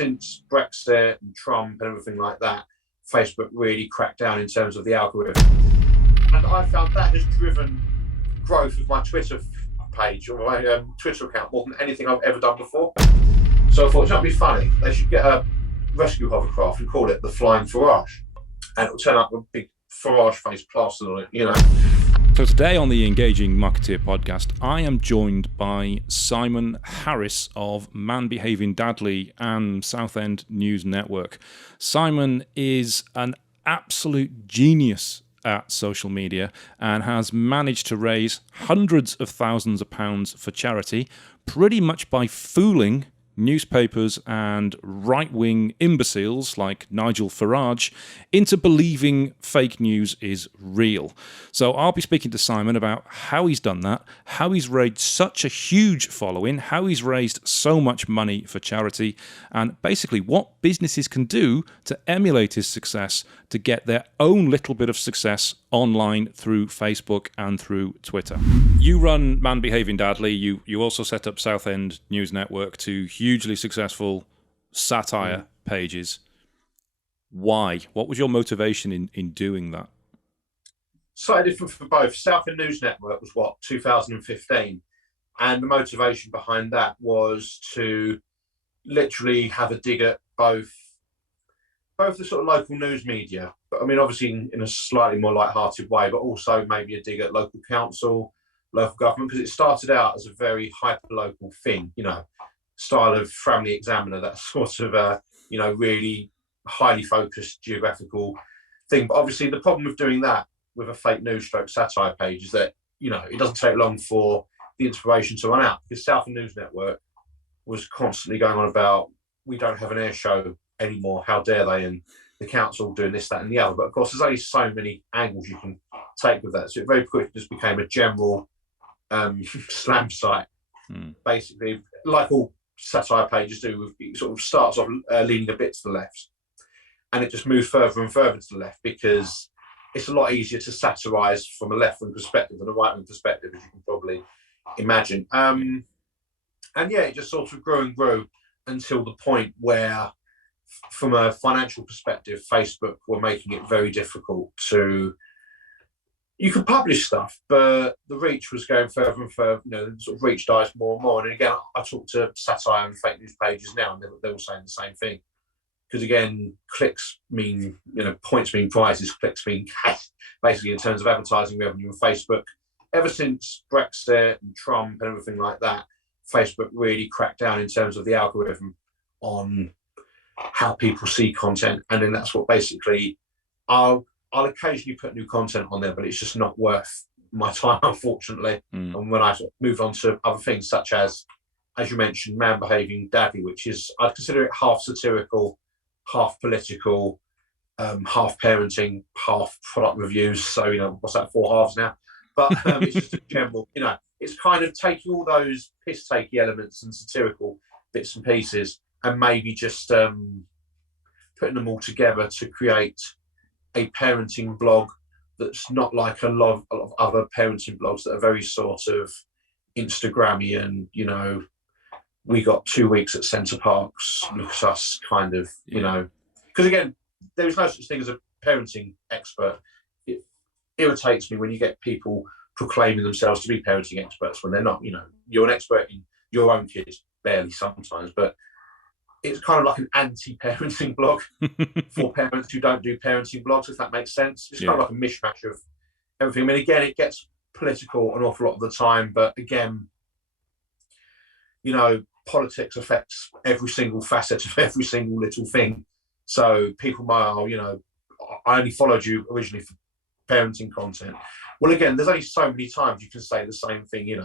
since Brexit and Trump and everything like that, Facebook really cracked down in terms of the algorithm. And I found that has driven growth of my Twitter page or my Twitter account more than anything I've ever done before. So I thought, it's not be funny. They should get a rescue hovercraft and call it the Flying Farage. And it'll turn up with a big Farage face plastered on it, So today on the Engaging Marketeer podcast, I am joined by Simon Harris of Man Behaving Dadly and Southend News Network. Simon is an absolute genius at social media and has managed to raise hundreds of thousands of pounds for charity, pretty much by fooling newspapers and right-wing imbeciles like Nigel Farage into believing fake news is real. So I'll be speaking to Simon about how he's done that, how he's raised such a huge following, how he's raised so much money for charity, and basically what businesses can do to emulate his success to get their own little bit of success online through Facebook and through Twitter. You run Man Behaving Dadly. You also set up Southend News Network, two hugely successful satire pages. Why? What was your motivation in doing that? Slightly different for both. Southend News Network was 2015, and the motivation behind that was to literally have a dig at both the sort of local news media, but I mean, obviously in a slightly more light-hearted way, but also maybe a dig at local council, local government, because it started out as a very hyper-local thing, style of Family Examiner, that sort of, really highly focused geographical thing. But obviously the problem with doing that with a fake news stroke satire page is that, it doesn't take long for the inspiration to run out, because Southend News Network was constantly going on about, we don't have an air show anymore, how dare they, and the council doing this, that and the other. But of course there's only so many angles you can take with that, so it very quickly just became a general slam site. Basically, like all satire pages do, it sort of starts off leaning a bit to the left, and it just moves further and further to the left, because it's a lot easier to satirize from a left-wing perspective than a right-wing perspective, as you can probably imagine. And yeah, it just sort of grew and grew until the point where, from a financial perspective, Facebook were making it very difficult to. You could publish stuff, but the reach was going further and further. The sort of reach dies more and more. And again, I talk to satire and fake news pages now, and they're all saying the same thing. Because again, clicks mean, points mean prizes, clicks mean cash, basically in terms of advertising revenue. And Facebook, ever since Brexit and Trump and everything like that, Facebook really cracked down in terms of the algorithm on how people see content, and then that's what basically I'll occasionally put new content on there, but it's just not worth my time, unfortunately. And when I moved on to other things, such as you mentioned, Man Behaving Dadly, which is, I'd consider it half satirical, half political, half parenting, half product reviews. So what's that, 4 halves now? But it's just a general, it's kind of taking all those piss-takey elements and satirical bits and pieces, and maybe just putting them all together to create a parenting blog that's not like a lot of other parenting blogs that are very sort of Instagrammy and, we got 2 weeks at Centre Parks, look at us kind of, Because again, there is no such thing as a parenting expert. It irritates me when you get people proclaiming themselves to be parenting experts when they're not. You're an expert in your own kids, barely sometimes, but it's kind of like an anti-parenting blog for parents who don't do parenting blogs, if that makes sense. It's kind of like a mishmash of everything. I mean, again, it gets political an awful lot of the time, but again, politics affects every single facet of every single little thing. So people might, I only followed you originally for parenting content. Well, again, there's only so many times you can say the same thing.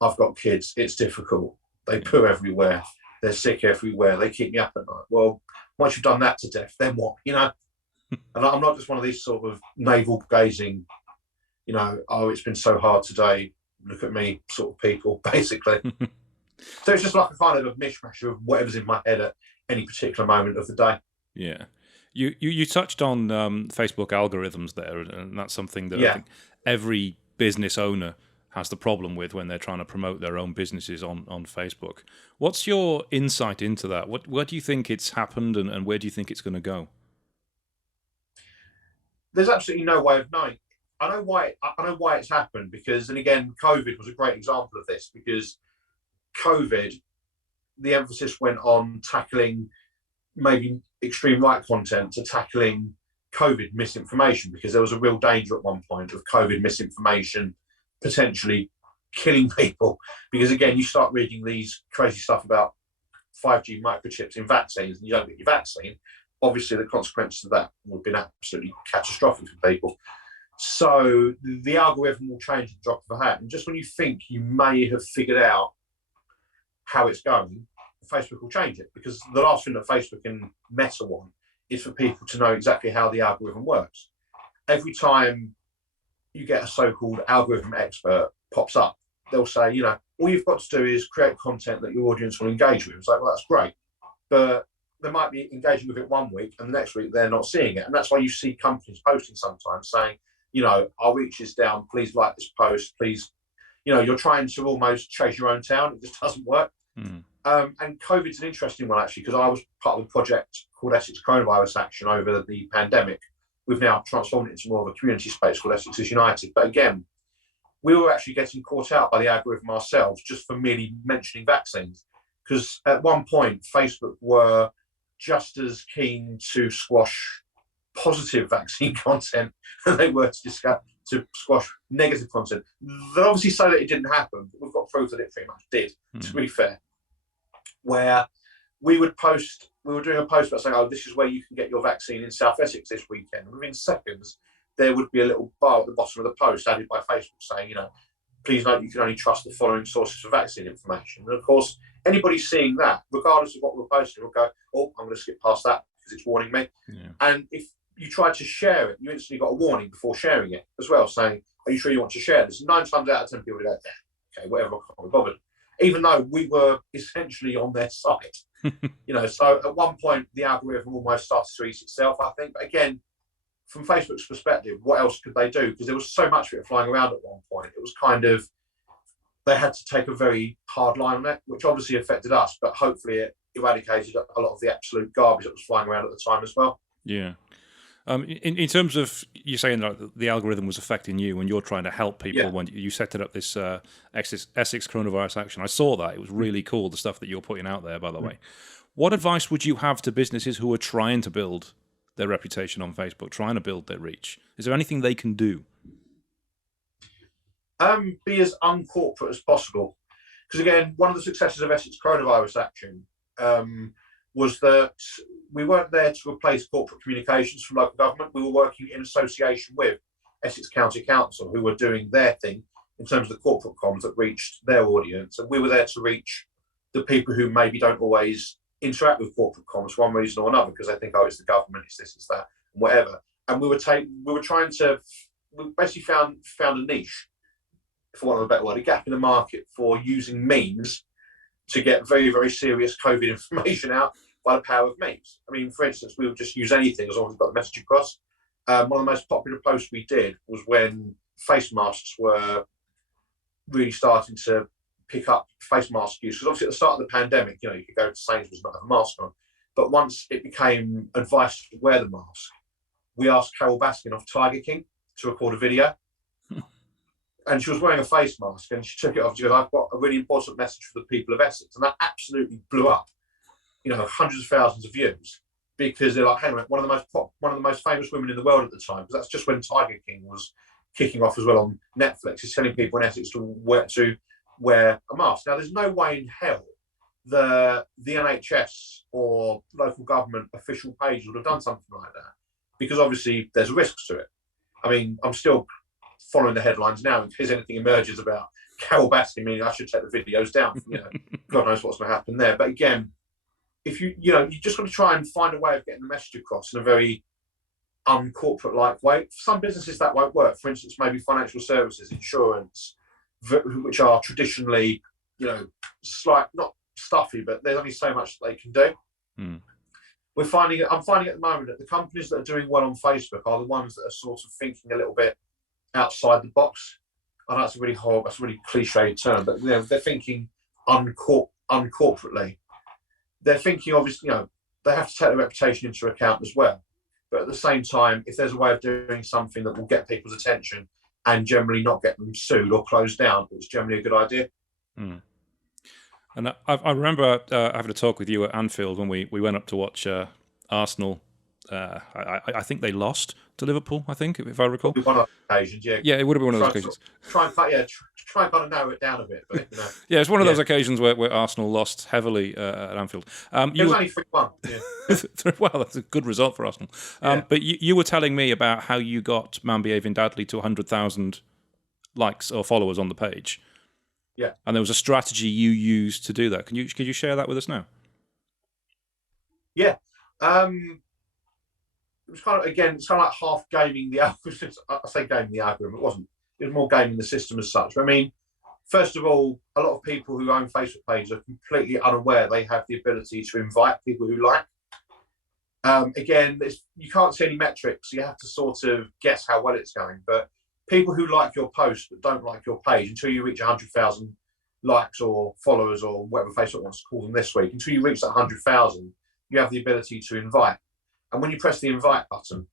I've got kids, it's difficult. They poo everywhere. They're sick everywhere. They keep me up at night. Well, once you've done that to death, then what? And I'm not just one of these sort of navel gazing, it's been so hard today, look at me sort of people, basically. So it's just like a kind of a mishmash of whatever's in my head at any particular moment of the day. Yeah. You touched on Facebook algorithms there, and that's something that I think every business owner has the problem with when they're trying to promote their own businesses on Facebook. What's your insight into that? Where do you think it's happened, and where do you think it's going to go? There's absolutely no way of knowing. I know why it's happened, because, and again, COVID was a great example of this, because COVID, the emphasis went on tackling maybe extreme right content to tackling COVID misinformation, because there was a real danger at one point of COVID misinformation potentially killing people. Because again, you start reading these crazy stuff about 5G microchips in vaccines and you don't get your vaccine, obviously the consequences of that would have been absolutely catastrophic for people. So the algorithm will change at the drop of a hat. And just when you think you may have figured out how it's going, Facebook will change it, because the last thing that Facebook and Meta want is for people to know exactly how the algorithm works. Every time you get a so-called algorithm expert pops up, they'll say, you know, all you've got to do is create content that your audience will engage with. It's like, well, that's great, but they might be engaging with it one week and the next week they're not seeing it. And that's why you see companies posting sometimes saying, you know, our reach is down, please like this post, please. You know, you're trying to almost chase your own town. It just doesn't work. And COVID's an interesting one, actually, because I was part of a project called Essex Coronavirus Action over the pandemic. We've now transformed it into more of a community space called Essex is United. But again, we were actually getting caught out by the algorithm ourselves just for merely mentioning vaccines. Because at one point, Facebook were just as keen to squash positive vaccine content than they were to squash negative content. They obviously say that it didn't happen, but we've got proof that it pretty much did, to be fair. Where we were doing a post about saying, oh, this is where you can get your vaccine in South Essex this weekend. And within seconds, there would be a little bar at the bottom of the post added by Facebook saying, you know, please note you can only trust the following sources for vaccine information. And of course, anybody seeing that, regardless of what we're posting, will go, oh, I'm going to skip past that because it's warning me. Yeah. And if you try to share it, you instantly got a warning before sharing it as well, saying, are you sure you want to share this? 9 times out of 10 people would go, yeah, okay, whatever, I can't be bothered. Even though we were essentially on their side. You know, so at one point, the algorithm almost started to eat itself, I think. But again, from Facebook's perspective, what else could they do? Because there was so much of it flying around at one point. It was kind of, they had to take a very hard line on it, which obviously affected us, but hopefully it eradicated a lot of the absolute garbage that was flying around at the time as well. Yeah. In terms of you saying that the algorithm was affecting you when you're trying to help people, when you set it up this Essex Coronavirus Action, I saw that. It was really cool, the stuff that you're putting out there, by the way. What advice would you have to businesses who are trying to build their reputation on Facebook, trying to build their reach? Is there anything they can do? Be as uncorporate as possible. Because again, one of the successes of Essex Coronavirus Action was that we weren't there to replace corporate communications from local government. We were working in association with Essex County Council, who were doing their thing in terms of the corporate comms that reached their audience. And we were there to reach the people who maybe don't always interact with corporate comms for one reason or another, because they think, oh, it's the government, it's this, it's that, and whatever. And we basically found a niche, for want of a better word, a gap in the market for using memes to get very, very serious COVID information out by the power of memes. I mean, for instance, we would just use anything as long as we've got the message across. One of the most popular posts we did was when face masks were really starting to pick up face mask use. Because obviously at the start of the pandemic, you know, you could go to Sainsbury's and not have a mask on. But once it became advice to wear the mask, we asked Carol Baskin of Tiger King to record a video. And she was wearing a face mask and she took it off. She goes, I've got a really important message for the people of Essex. And that absolutely blew up, you know, hundreds of thousands of views, because they're like, hang on, one of the most famous women in the world at the time, because that's just when Tiger King was kicking off as well on Netflix, is telling people in Essex to wear a mask. Now, there's no way in hell the NHS or local government official page would have done something like that, because obviously there's risks to it. I mean, I'm still following the headlines now in case anything emerges about Carol Baskin, meaning I should take the videos down. You know, God knows what's going to happen there. But again, if you just got to try and find a way of getting the message across in a very uncorporate-like way. For some businesses that won't work. For instance, maybe financial services, insurance, which are traditionally, you know, not stuffy, but there's only so much that they can do. I'm finding at the moment that the companies that are doing well on Facebook are the ones that are sort of thinking a little bit outside the box. I know that's a really horrible, that's a really cliche term, but they're thinking uncorporately. They're thinking, obviously, they have to take their reputation into account as well. But at the same time, if there's a way of doing something that will get people's attention and generally not get them sued or closed down, it's generally a good idea. Mm. And I remember having a talk with you at Anfield when we went up to watch Arsenal. I think they lost to Liverpool, I think, if I recall. One of those occasions, yeah. Yeah, it would have been one of those occasions. Try and kind of narrow it down a bit. But, yeah, it's one of those occasions where Arsenal lost heavily at Anfield. It was only 3-1. Yeah. Well, that's a good result for Arsenal. But you were telling me about how you got Man Behaving Dadly to 100,000 likes or followers on the page. Yeah. And there was a strategy you used to do that. Could you share that with us now? Yeah. It was kind of like half gaming the algorithm. I say gaming the algorithm. It wasn't. It was more gaming the system as such. I mean, first of all, a lot of people who own Facebook pages are completely unaware they have the ability to invite people who like. Again, you can't see any metrics. So you have to sort of guess how well it's going. But people who like your post but don't like your page, until you reach 100,000 likes or followers or whatever Facebook wants to call them this week, until you reach that 100,000, you have the ability to invite. And when you press the invite button,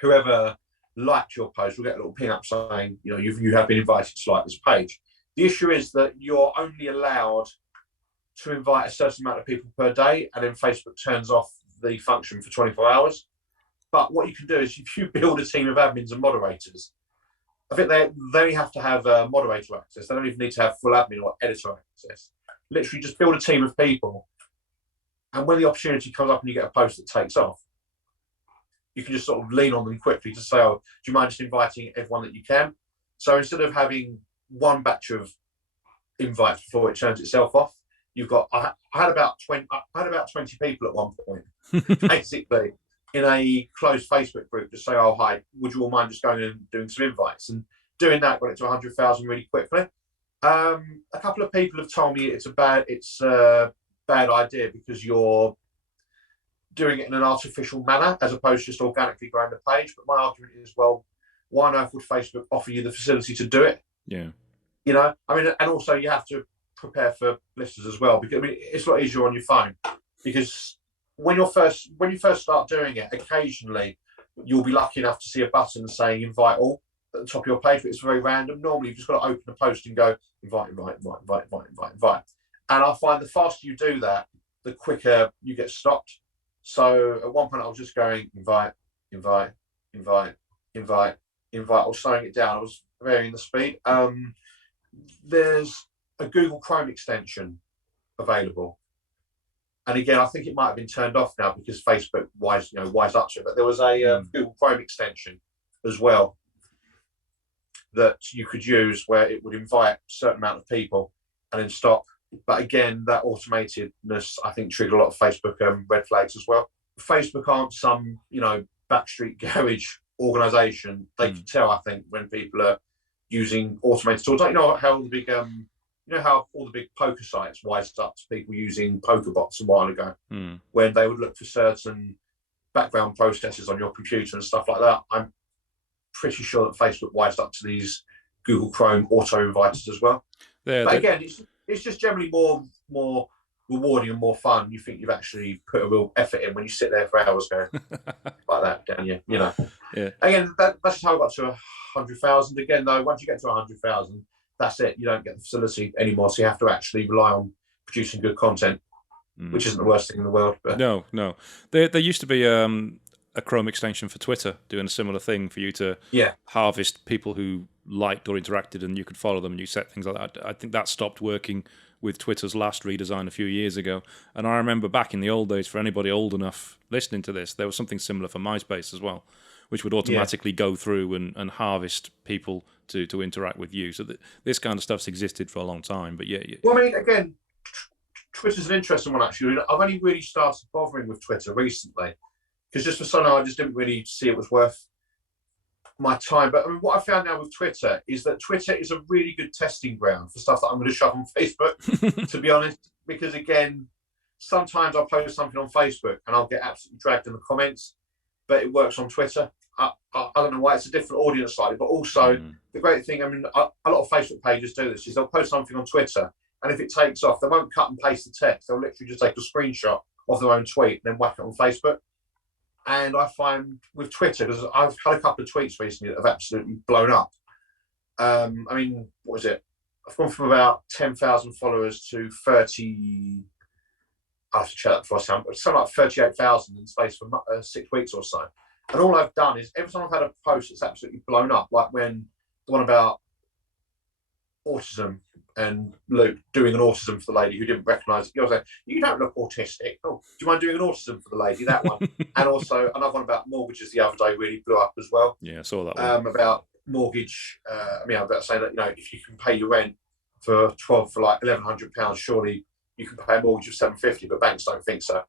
whoever liked your post will get a little ping up saying, you have been invited to like this page. The issue is that you're only allowed to invite a certain amount of people per day, and then Facebook turns off the function for 24 hours. But what you can do is, if you build a team of admins and moderators, I think they have to have moderator access. They don't even need to have full admin or editor access. Literally just build a team of people. And when the opportunity comes up and you get a post that takes off, you can just sort of lean on them quickly to say, do you mind just inviting everyone that you can? So instead of having one batch of invites before it turns itself off, you've got, I had about 20 people at one point, basically, in a closed Facebook group to say, hi, would you all mind just going and doing some invites? And doing that got it to 100,000 really quickly. A couple of people have told me it's a bad idea because you're doing it in an artificial manner as opposed to just organically growing the page. But my argument is, well, why on earth would Facebook offer you the facility to do it? Yeah. And also you have to prepare for blisters as well, because it's a lot easier on your phone, because when you first start doing it, occasionally you'll be lucky enough to see a button saying invite all at the top of your page, but it's very random. Normally you've just got to open a post and go invite. And I find the faster you do that, the quicker you get stopped. So at one point I was just going invite. I was slowing it down. I was varying the speed. There's a Google Chrome extension available. And again, I think it might have been turned off now because Facebook wised up to it. But there was a Google Chrome extension as well that you could use where it would invite a certain amount of people and then stop. But again, that automatedness, I think, triggered a lot of Facebook red flags as well. Facebook aren't some, backstreet garage organisation. They can tell, I think, when people are using automated tools. Like, how all the big, how all the big poker sites wised up to people using poker bots a while ago, when they would look for certain background processes on your computer and stuff like that. I'm pretty sure that Facebook wised up to these Google Chrome auto inviters as well. But again, it's just generally more rewarding and more fun. You think you've actually put a real effort in when you sit there for hours going like that, don't you? Yeah. Again, that's just how I got to 100,000. Again, though, once you get to 100,000, that's it. You don't get the facility anymore, so you have to actually rely on producing good content, which isn't the worst thing in the world. But no. There used to be a Chrome extension for Twitter doing a similar thing for you to harvest people who liked or interacted, and you could follow them and you set things like that. I think that stopped working with Twitter's last redesign a few years ago. And I remember back in the old days, for anybody old enough listening to this, there was something similar for MySpace as well, which would automatically go through and harvest people to interact with you. So this kind of stuff's existed for a long time. But yeah. Well, again, Twitter's an interesting one, actually. I've only really started bothering with Twitter recently, because just for so long, I just didn't really see it was worth my time. But what I found now with Twitter is that Twitter is a really good testing ground for stuff that I'm going to shove on Facebook, to be honest. Because again, sometimes I'll post something on Facebook and I'll get absolutely dragged in the comments, but it works on Twitter. I don't know why it's a different audience slightly, but also the great thing, I mean, a lot of Facebook pages do this, is they'll post something on Twitter, and if it takes off, they won't cut and paste the text. They'll literally just take a screenshot of their own tweet and then whack it on Facebook. And I find with Twitter, because I've had a couple of tweets recently that have absolutely blown up. I mean, what was it? I've gone from about 10,000 followers to 30. I have to check that before I sound, but something like 38,000 in the space for 6 weeks or so. And all I've done is every time I've had a post that's absolutely blown up, like when the one about autism and Luke doing an autism for the lady who didn't recognise it. I was like, you don't look autistic. Oh, do you mind doing an autism for the lady? That one. And also another one about mortgages the other day really blew up as well. Yeah, I saw that one. About mortgage. I mean, I'm about to say that, you know, if you can pay your rent for like £1,100, surely you can pay a mortgage of £750, but banks don't think so.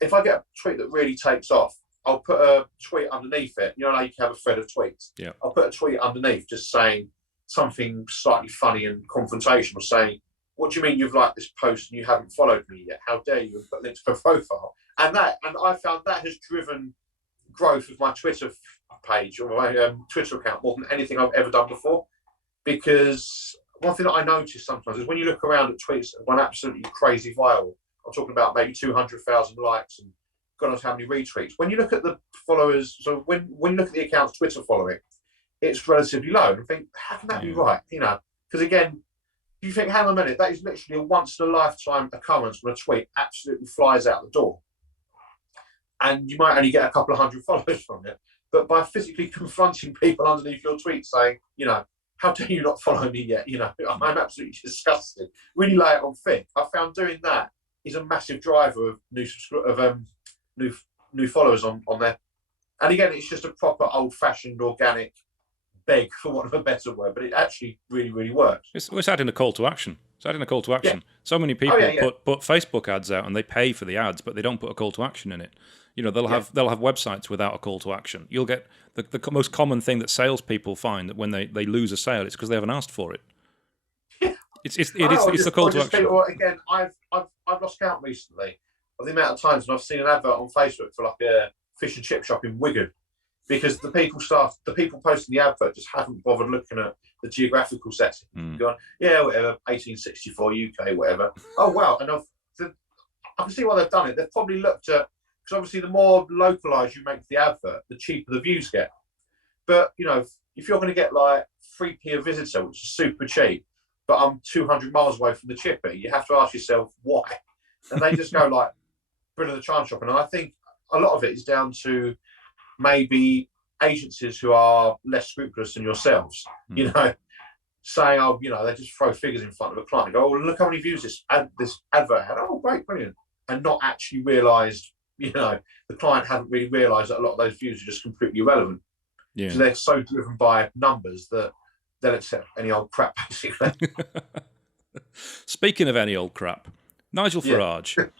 If I get a tweet that really takes off, I'll put a tweet underneath it. You know, like you can have a thread of tweets. Yeah. I'll put a tweet underneath just saying something slightly funny and confrontational, saying, what do you mean you've liked this post and you haven't followed me yet? How dare you have put links to a profile? And I found that has driven growth of my Twitter page or my Twitter account more than anything I've ever done before. Because one thing that I notice sometimes is when you look around at tweets that gone absolutely crazy viral, I'm talking about maybe 200,000 likes and God knows how many retweets. When you look at the followers, so when you look at the account's Twitter following, it's relatively low. And I think, how can that be right? You know, because again, you think, hang on a minute, that is literally a once in a lifetime occurrence when a tweet absolutely flies out the door. And you might only get a couple of hundred followers from it. But by physically confronting people underneath your tweet saying, you know, how dare you not follow me yet? You know, I'm absolutely disgusted. Really lay it on thick. I found doing that is a massive driver of new followers on there. And again, it's just a proper old-fashioned organic beg, for want of a better word, but it actually really, really works. It's adding a call to action. Yeah. So many people put Facebook ads out and they pay for the ads, but they don't put a call to action in it. You know, they'll have websites without a call to action. You'll get the most common thing that salespeople find that when they lose a sale, it's because they haven't asked for it. Yeah. It's the call to action. Again, I've lost count recently of the amount of times when I've seen an advert on Facebook for like a fish and chip shop in Wigan, because the people posting the advert just haven't bothered looking at the geographical setting. Going, yeah, whatever, 1864 UK, whatever. Oh wow, and I can see why they've done it. They've probably looked at, because obviously the more localised you make the advert, the cheaper the views get. But you know, if you're going to get like 3p a visitor, which is super cheap, but I'm 200 miles away from the chippy, you have to ask yourself why. And they just go like, rid of the charm shop. And I think a lot of it is down to maybe agencies who are less scrupulous than yourselves, you know, saying, oh, you know, they just throw figures in front of a client and go, oh, look how many views this advert had. Oh, great, brilliant. And not actually realised, you know, the client hadn't really realised that a lot of those views are just completely irrelevant. Yeah. So they're so driven by numbers that they'll accept any old crap, basically. Speaking of any old crap, Nigel Farage.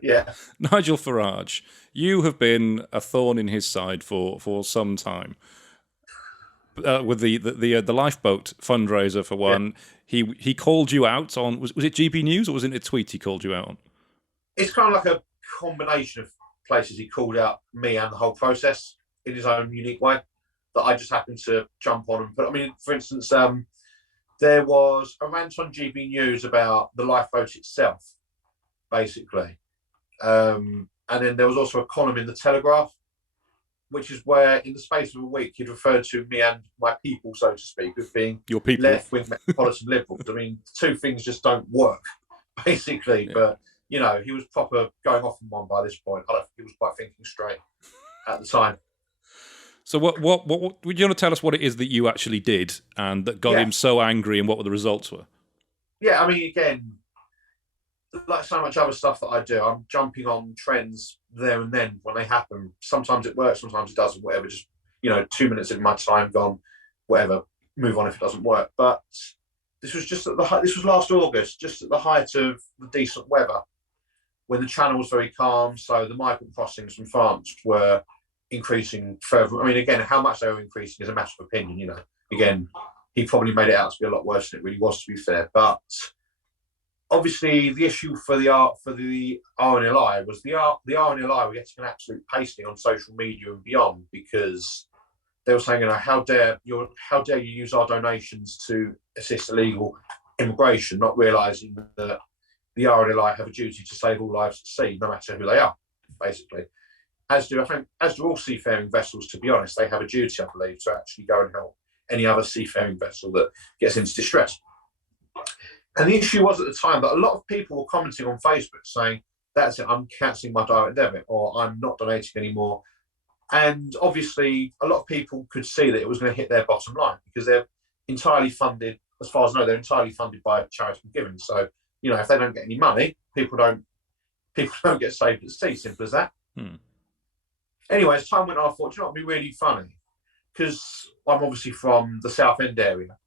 Yeah. Nigel Farage, you have been a thorn in his side for some time. With the lifeboat fundraiser for one, he called you out on, was it GB News or was it a tweet he called you out on? It's kind of like a combination of places he called out me and the whole process in his own unique way that I just happened to jump on and put. I mean, for instance, there was a rant on GB News about the lifeboat itself, basically. And then there was also a column in the Telegraph, which is where, in the space of a week, he'd referred to me and my people, so to speak, as being your people, left-wing metropolitan liberals. I mean, two things just don't work, basically. Yeah. But, you know, he was proper going off on one by this point. I don't think he was quite thinking straight at the time. So what would you want to tell us what it is that you actually did and that got him so angry, and what were the results were? Yeah, I mean, again, like so much other stuff that I do, I'm jumping on trends there and then when they happen. Sometimes it works, sometimes it doesn't, whatever. Just, you know, 2 minutes of my time gone, whatever, move on if it doesn't work. But this was just this was last August, just at the height of the decent weather, when the channel was very calm, so the migrant crossings from France were increasing further. I mean, again, how much they were increasing is a matter of opinion, you know. Again, he probably made it out to be a lot worse than it really was, to be fair. But obviously the issue for the RNLI was the RNLI were getting an absolute pasting on social media and beyond, because they were saying, how dare you use our donations to assist illegal immigration, not realising that the RNLI have a duty to save all lives at sea, no matter who they are, basically. As do all seafaring vessels, to be honest. They have a duty, I believe, to actually go and help any other seafaring vessel that gets into distress. And the issue was at the time that a lot of people were commenting on Facebook saying, that's it, I'm cancelling my direct debit, or I'm not donating anymore. And obviously, a lot of people could see that it was going to hit their bottom line, because they're entirely funded, as far as I know, they're entirely funded by charitable giving. So, if they don't get any money, people don't get saved at sea, simple as that. Anyway, as time went on, I thought, it'd be really funny, because I'm obviously from the Southend area,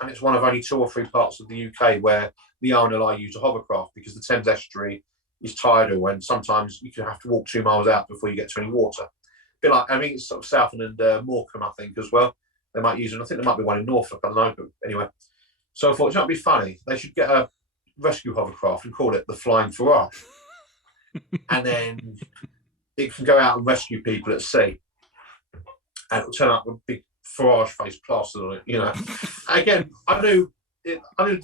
and it's one of only 2 or 3 parts of the UK where the RNLI use a hovercraft, because the Thames estuary is tidal, and sometimes you can have to walk 2 miles out before you get to any water. A bit like, I think it's sort of Southend and Morecambe, I think, as well. They might use it. I think there might be one in Norfolk, I don't know, but anyway. So I thought, it'd be funny. They should get a rescue hovercraft and call it the Flying Farage. And then it can go out and rescue people at sea. And it'll turn up with a big Farage face plastered on it, Again, I knew there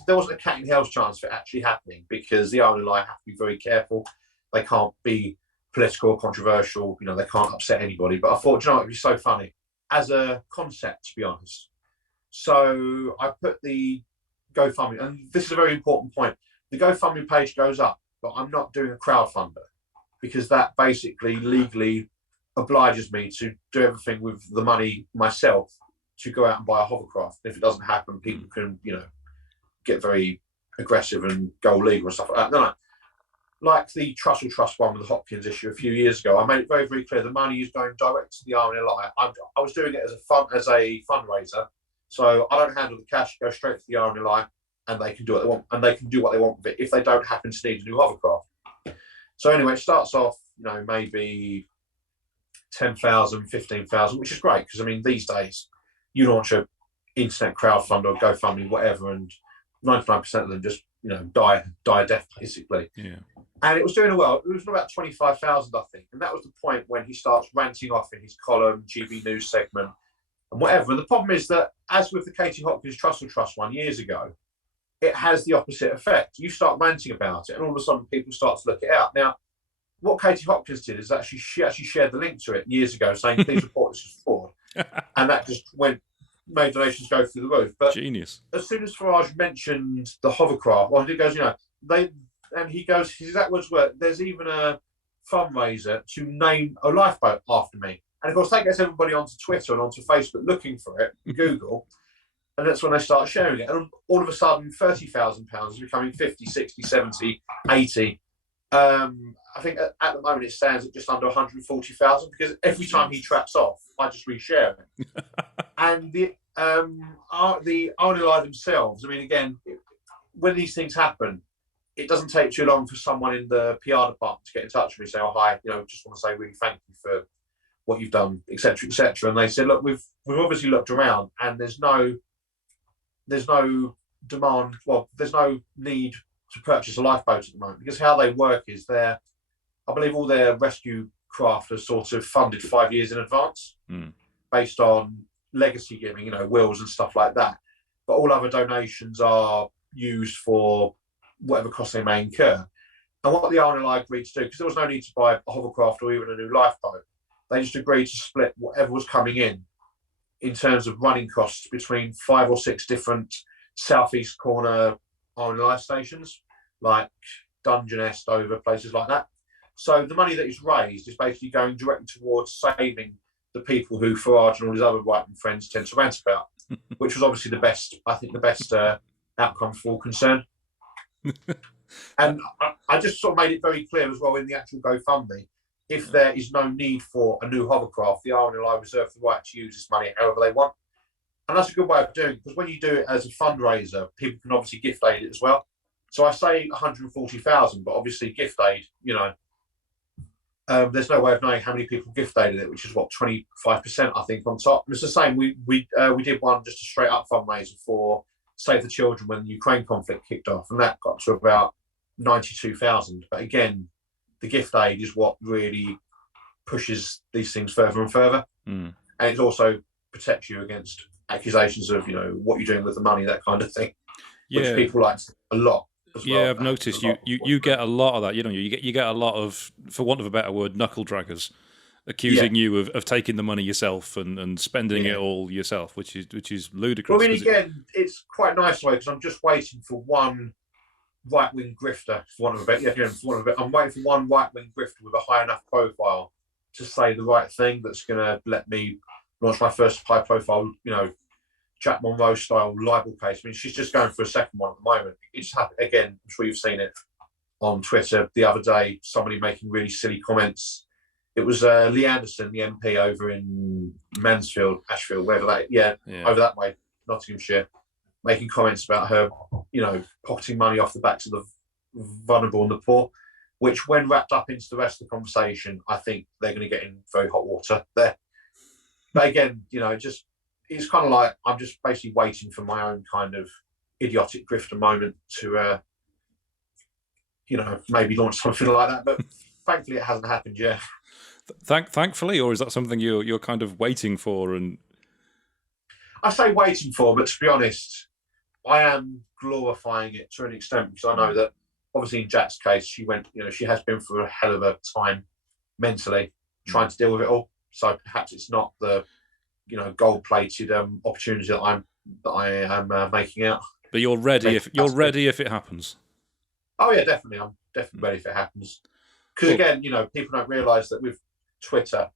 wasn't a cat in hell's chance for it actually happening, because the RNLI have to be very careful. They can't be political or controversial, they can't upset anybody. But I thought, it'd be so funny as a concept, to be honest. So I put the GoFundMe, and this is a very important point. The GoFundMe page goes up, but I'm not doing a crowdfunder, because that basically legally obliges me to do everything with the money myself to go out and buy a hovercraft. If it doesn't happen, people can, get very aggressive and go legal and stuff like that. No. Like the Trussell Trust one with the Hopkins issue a few years ago, I made it very, very clear the money is going direct to the RNLI. I was doing it as a fundraiser, so I don't handle the cash. Go straight to the RNLI, and they can do what they want, and they can do what they want with it if they don't happen to need a new hovercraft. So anyway, it starts off, maybe 10,000, 15,000, which is great, because these days you launch a internet crowdfund or GoFundMe, whatever, and 99% of them just die a death, basically. Yeah. And it was doing well. It was about 25,000, I think, and that was the point when he starts ranting off in his column, GB News segment, and whatever. And the problem is that, as with the Katie Hopkins Trussell Trust one years ago, it has the opposite effect. You start ranting about it, and all of a sudden people start to look it out. Now, what Katie Hopkins did is she actually shared the link to it years ago, saying, please report this as fraud. And that just made donations go through the roof. But genius. As soon as Farage mentioned the hovercraft, he goes, his exact words were, there's even a fundraiser to name a lifeboat after me. And of course, that gets everybody onto Twitter and onto Facebook looking for it, Google. And that's when they start sharing it. And all of a sudden, £30,000 is becoming 50, 60, 70, 80. I think at the moment it stands at just under 140,000, because every time he traps off, I just reshare it. And the RNLI themselves, again, when these things happen, it doesn't take too long for someone in the PR department to get in touch with me and say, oh, hi, just want to say really thank you for what you've done, etc., etc. And they said, look, we've obviously looked around, and there's no demand, there's no need to purchase a lifeboat at the moment, because how they work is I believe all their rescue craft are sort of funded 5 years in advance, based on legacy giving, wills and stuff like that. But all other donations are used for whatever costs they may incur. And what the RNLI agreed to do, because there was no need to buy a hovercraft or even a new lifeboat, they just agreed to split whatever was coming in terms of running costs between 5 or 6 different southeast corner RNLI stations, like Dungeness, Dover, places like that. So the money that is raised is basically going directly towards saving the people who Farage and all his other right-wing friends tend to rant about, which was obviously the best outcome for all concerned. And I just sort of made it very clear as well in the actual GoFundMe, if there is no need for a new hovercraft, the RNLI reserve the right to use this money however they want. And that's a good way of doing it, because when you do it as a fundraiser, people can obviously gift aid it as well. So I say 140,000, but obviously gift aid, there's no way of knowing how many people gift aided it, which is 25%, I think, on top. And it's the same. We did one just a straight up fundraiser for Save the Children when the Ukraine conflict kicked off, and that got to about 92,000. But again, the gift aid is what really pushes these things further and further, and it also protects you against accusations of what you're doing with the money, that kind of thing, which people like a lot. Yeah, I've noticed you get a lot of that. You get a lot of, for want of a better word, knuckledraggers accusing you of taking the money yourself and spending it all yourself, which is ludicrous. Well, I mean, again, it's quite nice because I'm just waiting for one right-wing grifter, for want of a better. I'm waiting for one right-wing grifter with a high enough profile to say the right thing that's going to let me launch my first high-profile, Jack Monroe-style libel case. I mean, she's just going for a second one at the moment. It's happened again. I'm sure you've seen it on Twitter the other day. Somebody making really silly comments. It was Lee Anderson, the MP over in Mansfield, Ashfield, wherever that, over that way, Nottinghamshire, making comments about her, pocketing money off the backs of the vulnerable and the poor, which, when wrapped up into the rest of the conversation, I think they're going to get in very hot water there. But again, it's kind of like I'm just basically waiting for my own kind of idiotic grifter moment to, maybe launch something like that. But thankfully, it hasn't happened yet. Thankfully, or is that something you're kind of waiting for? And I say waiting for, but to be honest, I am glorifying it to an extent, because I know that obviously in Jack's case, she has been through a hell of a time mentally trying to deal with it all. So perhaps it's not the gold-plated opportunity that I am making out. But you're ready if it happens. Oh yeah, definitely. I'm definitely ready if it happens. Because again, people don't realise that with Twitter,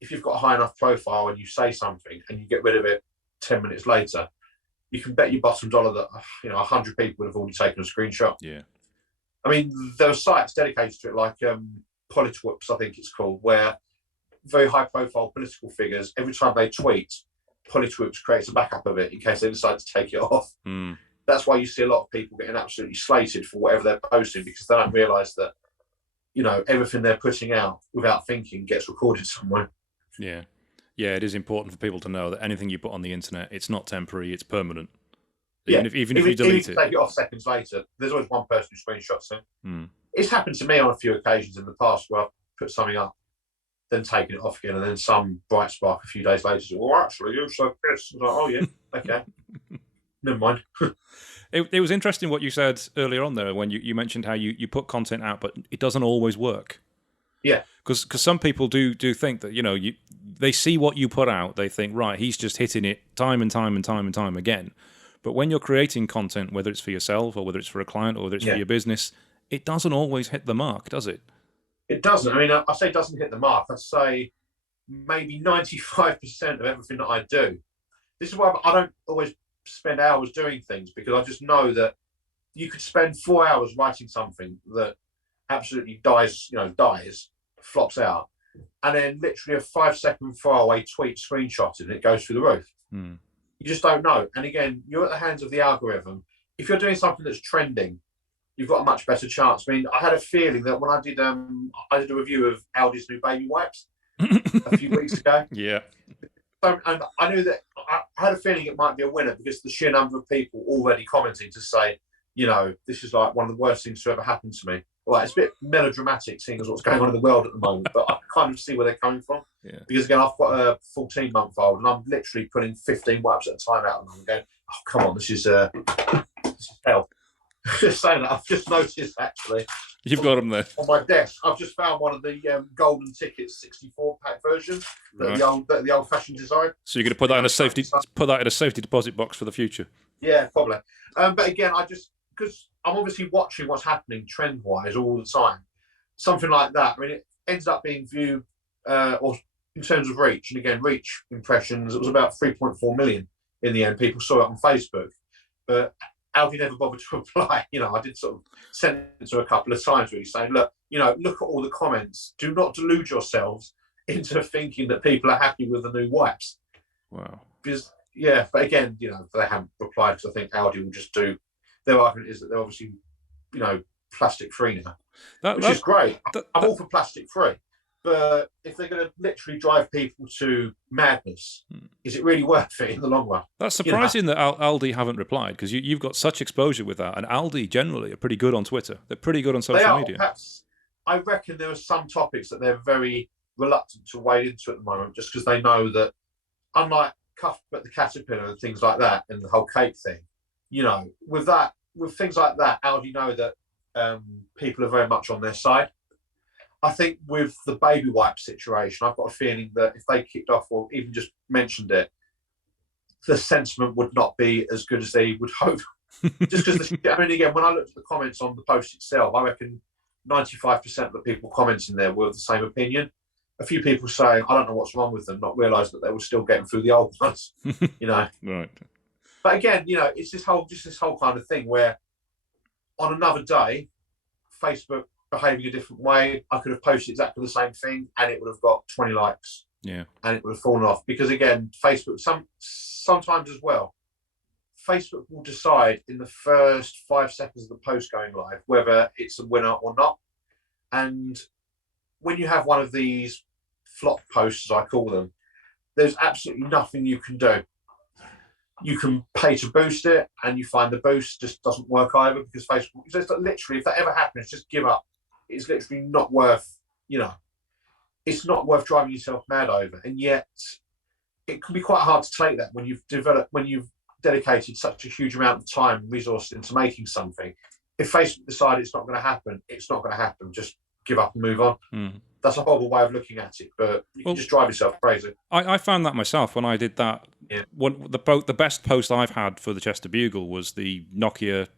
if you've got a high enough profile and you say something and you get rid of it 10 minutes later, you can bet your bottom dollar that 100 people would have already taken a screenshot. Yeah. I mean, there are sites dedicated to it, like Politwhoops, I think it's called, where very high-profile political figures, every time they tweet, Politwhoops creates a backup of it in case they decide to take it off. That's why you see a lot of people getting absolutely slated for whatever they're posting, because they don't realise that everything they're putting out without thinking gets recorded somewhere. Yeah. Yeah, it is important for people to know that anything you put on the internet, it's not temporary, it's permanent. Even if you delete it. Take it off seconds later, there's always one person who screenshots it. It's happened to me on a few occasions in the past where I've put something up, then taken it off again, and then some bright spark a few days later says, well, actually, you said this. I was like, oh, yeah, okay. Never mind. It was interesting what you said earlier on there when you mentioned how you put content out, but it doesn't always work. Yeah. Because some people do think that, they see what you put out, they think, right, he's just hitting it time and time and time and time again. But when you're creating content, whether it's for yourself or whether it's for a client or whether it's for your business, it doesn't always hit the mark, does it? It doesn't. I mean, I say it doesn't hit the mark. I'd say maybe 95% of everything that I do. This is why I don't always spend hours doing things, because I just know that you could spend 4 hours writing something that absolutely dies, flops out, and then literally a 5-second throwaway tweet screenshotted and it goes through the roof. You just don't know. And again, you're at the hands of the algorithm. If you're doing something that's trending, you've got a much better chance. I mean, I had a feeling that when I did a review of Aldi's new baby wipes a few weeks ago. Yeah. So, and I knew that I had a feeling it might be a winner, because the sheer number of people already commenting to say, this is like one of the worst things to ever happen to me. Well, it's a bit melodramatic seeing as what's going on in the world at the moment, but I kind of see where they're coming from. Yeah. Because again, I've got a 14-month-old and I'm literally putting 15 wipes at a time out, and I'm going, oh, come on, this is hell. Just saying that, I've just noticed actually. You've got them there on my desk. I've just found one of the golden tickets 64-pack version, the old-fashioned design. So you're going to put that in a safety deposit box for the future. Yeah, probably. But again, because I'm obviously watching what's happening trend-wise all the time. Something like that. I mean, it ends up being viewed, or in terms of reach, and again, reach impressions, it was about 3.4 million in the end. People saw it on Facebook, but Alfie never bothered to reply. I did sort of send it to a couple of times, really saying, look at all the comments. Do not delude yourselves into thinking that people are happy with the new wipes. Wow. Because, but again, they haven't replied, because I think Aldi will just do, their argument is that they're obviously, plastic free now, which is great. I'm all for plastic free. But if they're going to literally drive people to madness, is it really worth it in the long run? That's surprising that Aldi haven't replied, because you've got such exposure with that. And Aldi generally are pretty good on Twitter. They're pretty good on social media. Perhaps, I reckon there are some topics that they're very reluctant to wade into at the moment, just because they know that, unlike Cuthbert the Caterpillar and things like that, and the whole cake thing, with things like that, Aldi know that people are very much on their side. I think with the baby wipe situation, I've got a feeling that if they kicked off or even just mentioned it, the sentiment would not be as good as they would hope. Just because, again, when I looked at the comments on the post itself, I reckon 95% of the people commenting there were of the same opinion. A few people saying, I don't know what's wrong with them, not realise that they were still getting through the old ones, Right. But again, it's this whole kind of thing where on another day, Facebook behaving a different way, I could have posted exactly the same thing and it would have got 20 likes. Yeah. And it would have fallen off. Because again, Facebook, sometimes as well, Facebook will decide in the first 5 seconds of the post going live whether it's a winner or not. And when you have one of these flop posts, as I call them, there's absolutely nothing you can do. You can pay to boost it, and you find the boost just doesn't work either, because Facebook, it's literally, if that ever happens, just give up. It's literally not worth, it's not worth driving yourself mad over. And yet it can be quite hard to take that when you've dedicated such a huge amount of time and resources into making something. If Facebook decide it's not going to happen, it's not going to happen. Just give up and move on. That's a horrible way of looking at it, but you can just drive yourself crazy. I found that myself when I did that. Yeah. The best post I've had for the Chester Bugle was the Nokia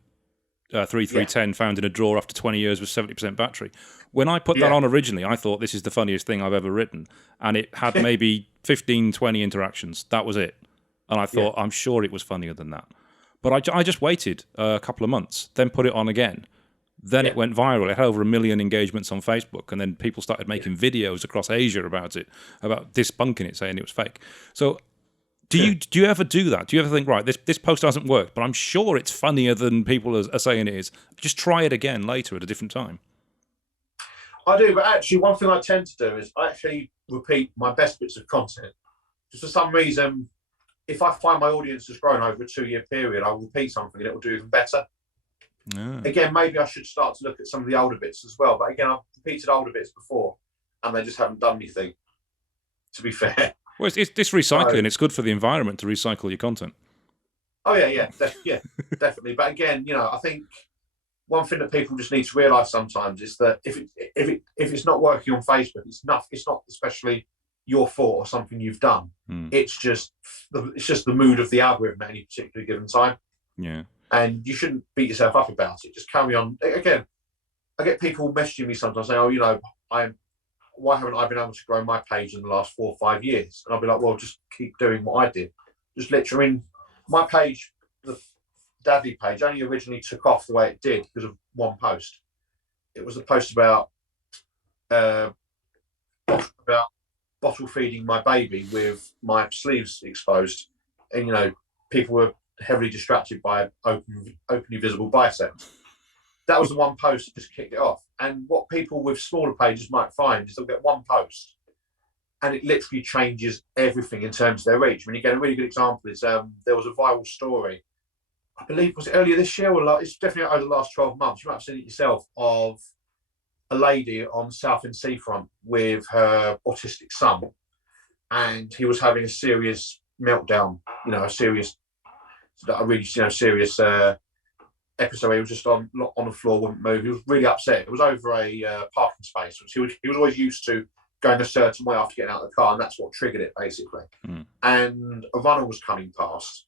3310 found in a drawer after 20 years with 70% battery. When I put that on originally, I thought this is the funniest thing I've ever written. And it had maybe 15, 20 interactions. That was it. And I thought, I'm sure it was funnier than that. But I just waited a couple of months, then put it on again. Then it went viral. It had over 1 million engagements on Facebook. And then people started making videos across Asia about it, about debunking it, saying it was fake. So do you ever do that? Do you ever think, right, this post hasn't worked, but I'm sure it's funnier than people are saying it is. Just try it again later at a different time. I do, but actually one thing I tend to do is I actually repeat my best bits of content. Just for some reason, if I find my audience has grown over a 2-year period, I'll repeat something and it will do even better. Again, maybe I should start to look at some of the older bits as well. But again, I've repeated older bits before and they just haven't done anything, to be fair. Well, it's recycling. It's good for the environment to recycle your content. Oh, yeah, definitely. But again, I think one thing that people just need to realise sometimes is that if it's not working on Facebook, it's not especially your fault or something you've done. It's just the mood of the algorithm at any particular given time. Yeah. And you shouldn't beat yourself up about it. Just carry on. Again, I get people messaging me sometimes saying, why haven't I been able to grow my page in the last 4 or 5 years? And I'll be like, well, just keep doing what I did. Just literally, my page, the Dadley page, only originally took off the way it did because of one post. It was a post about bottle feeding my baby with my sleeves exposed. And, people were heavily distracted by openly visible biceps. That was the one post that just kicked it off. And what people with smaller pages might find is they'll get one post and it literally changes everything in terms of their reach. I mean, again, a really good example is there was a viral story, I believe, was it earlier this year or it's definitely over the last 12 months. You might have seen it yourself, of a lady on Southend seafront with her autistic son. And he was having a serious meltdown, serious episode where he was just on the floor, wouldn't move. He was really upset. It was over a parking space, which he was always used to going a certain way after getting out of the car, and that's what triggered it, basically. And a runner was coming past,